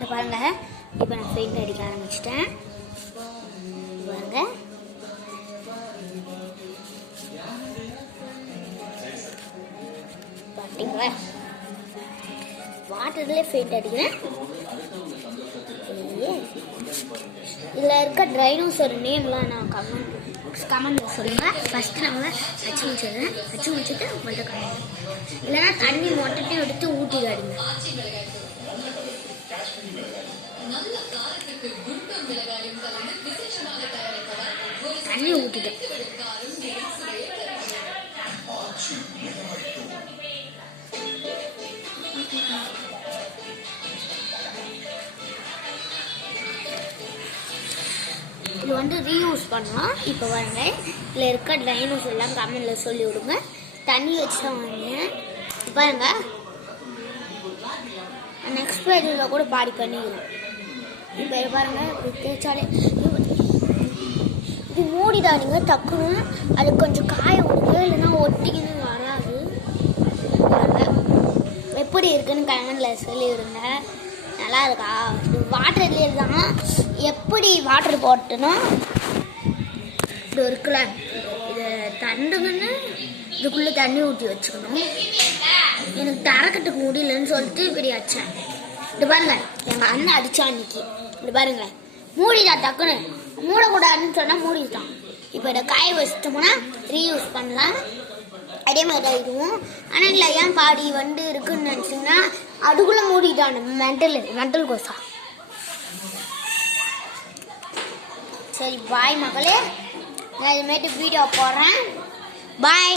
இதை பாருங்க, இப்போ நான் பெயிண்ட் அடிக்க ஆரம்பிச்சிட்டேன். பாருங்க, பார்த்தீங்களா, வாட்டர்லேயே பெயிண்ட் அடிக்கிறேன். இதில் இருக்க டைனோசர் நேம்லாம் நான் கமெண்ட்டில் சொல்லுங்கள். ஃபஸ்ட்டு நம்ம அச்சு முடிச்சுட்டு மட்டும் கமெண்ட், இல்லைன்னா தண்ணி மொட்டையும் எடுத்து ஊட்டிடாடுங்க. தண்ணி ஊட்டிட்டேன். இது வந்து ரீயூஸ் பண்ணலாம். இப்போ பாருங்க, இதில் இருக்க டைனோஸ் எல்லாம் கமெண்ட்டில் சொல்லி விடுங்க. தண்ணி வச்சு தான் வாங்க. பாருங்க, நெக்ஸ்ட் பேஜில் கூட பாடி பண்ணிக்கிறோம். இப்போ பாருங்க, இப்படி தேய்ச்சாலே இது மூடிதான். நீங்கள் டக்குன்னு அது கொஞ்சம் காய விடுங்க, இல்லைன்னா ஒட்டிக்கின்னு வராது. எப்படி இருக்குன்னு கமெண்ட்டில் சொல்லி விடுங்க. நல்லா இருக்கா? இது வாட்டர்லேயே தான். எப்படி வாட்டர் போட்டோன்னா இது இருக்குல்ல, இது தண்டுங்கன்னு இதுக்குள்ளே தண்ணி ஊற்றி வச்சுக்கணும். எனக்கு தரக்கட்டுக்கு முடியலன்னு சொல்லிட்டு இப்படி வச்சேன். இது பாருங்க, எங்கள் அண்ணன் அடித்தா அன்னைக்கு. இது பாருங்க, மூடிதான். டக்குன்னு மூடக்கூடாதுன்னு சொன்னால் மூடிட்டான். இப்போ இதை காய வச்சிட்டோம்னா ரீயூஸ் பண்ணலாம். அதே மாதிரி தான் இதுவும். ஆனால் இல்லை, ஏன் பாடி வந்து இருக்குன்னு நினச்சிங்கன்னா அதுக்குள்ளே மூடிட்டான். மென்டல் கோசா. சரி, பாய் மக்களே. நான் இதுமாரி வீடியோ போடுறேன். பாய்.